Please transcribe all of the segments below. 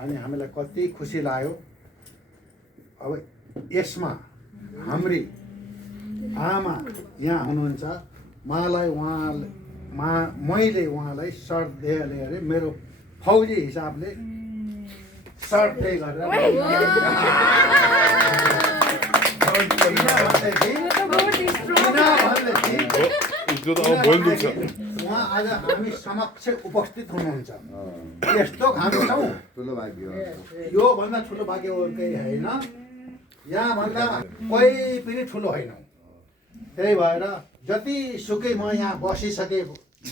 अनि हामीलाई कति खुसी लाग्यो। अब यसमा हाम्री आमा यहाँ हुनुहुन्छ, मैले उहाँलाई श्रद्धेय लिएर मेरो फौजी हिसाबले श्रद्धेय गरेर उहाँ आज हामी समक्ष उपस्थित हुनुहुन्छ। यस्तो हामी छौँ, ठुलो भाग्य हो। योभन्दा ठुलो भाग्य अरू केही होइन। यहाँभन्दा कोही पनि ठुलो होइन। त्यही भएर जति सुकै म यहाँ बसिसके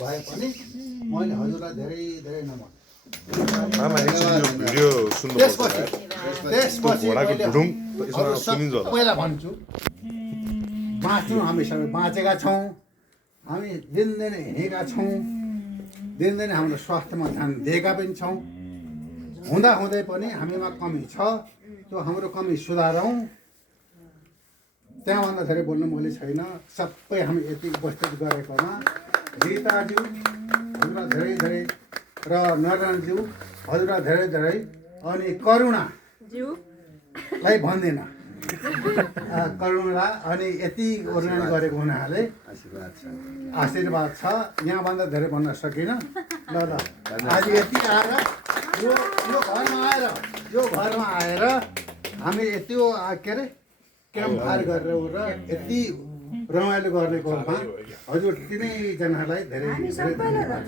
भए पनि मैले हजुरलाई धेरै धेरै नमन। त्यसपछि सबैलाई भन्छु, बाँच्नु हामी सबै बाँचेका छौँ। हामी दिनदिनै हिँडेका छौँ, दिनदिनै हाम्रो स्वास्थ्यमा ध्यान दिएका पनि छौँ। हुँदाहुँदै पनि हामीमा कमी छ, त्यो हाम्रो कमी सुधारौँ। त्यहाँभन्दा धेरै बोल्नु मैले छैन। सबै हामी यति उपस्थित गरेकोमा रीताज्यू हजुरलाई धेरै धेरै र नारायणज्यू हजुरलाई धेरै धेरै अनि करुणालाई भन्दिनँ, करुणा अनि यति वर्णन गरेको हुनाले आशीर्वाद छ। यहाँभन्दा धेरै भन्न सकिनँ। ल आज यति आएर यो घरमा आएर हामी यति के अरे क्याम्प फायर गरेर यति रमाइलो गर्नेकोमा हजुर तिनैजनालाई धेरै धेरै धन्यवाद।